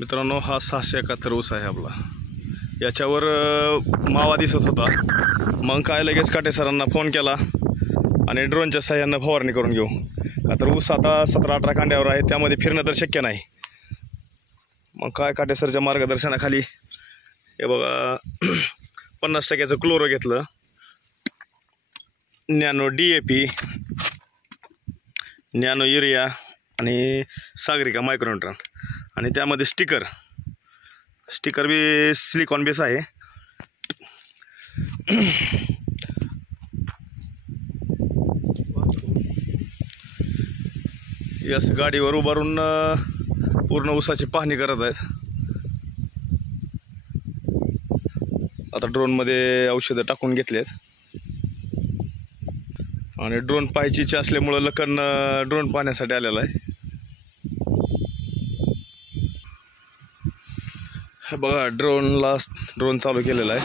मित्रांनो, हा 671 ऊस आहे आपला. याच्यावर मावा दिसत होता. मग काय लगेच काटे सरांना फोन केला आणि ड्रोनच्या साह्यानं फवारणी करून घेऊ. का तर ऊस आता 17-18 कांड्यावर आहे, त्यामध्ये फिरणं तर शक्य नाही. मग काय काटे सरच्या मार्गदर्शनाखाली हे बघा 50% क्लोरो घेतलं, नॅनो DAP, नॅनो युरिया आणि सागरिका मायक्रोन्यूट्रॉन आणि त्यामध्ये स्टिकर बी सिलिकॉन बेस आहे. यास गाडीवर उभारून पूर्ण ऊसाची पाहणी करत आहेत. आता ड्रोनमध्ये औषधं टाकून घेतलेत आणि ड्रोन पाहायची इच्छा असल्यामुळं लखन ड्रोन पाहण्यासाठी आलेला आहे. हे बघा, ड्रोन चालू केलेला आहे.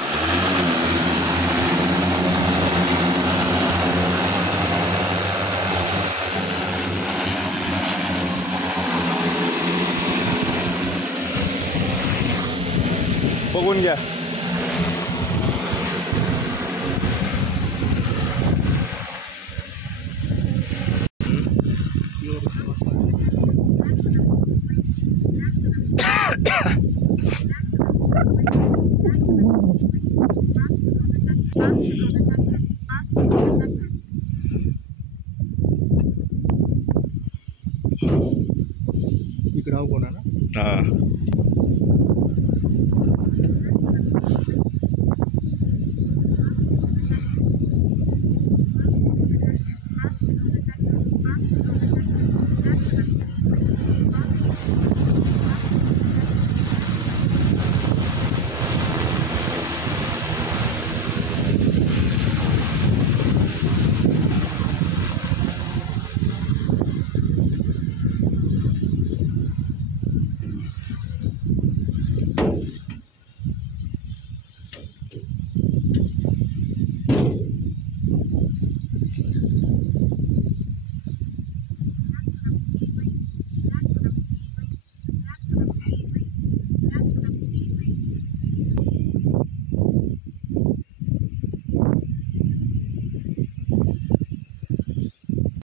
बघून घ्या. इकडं कोणा ना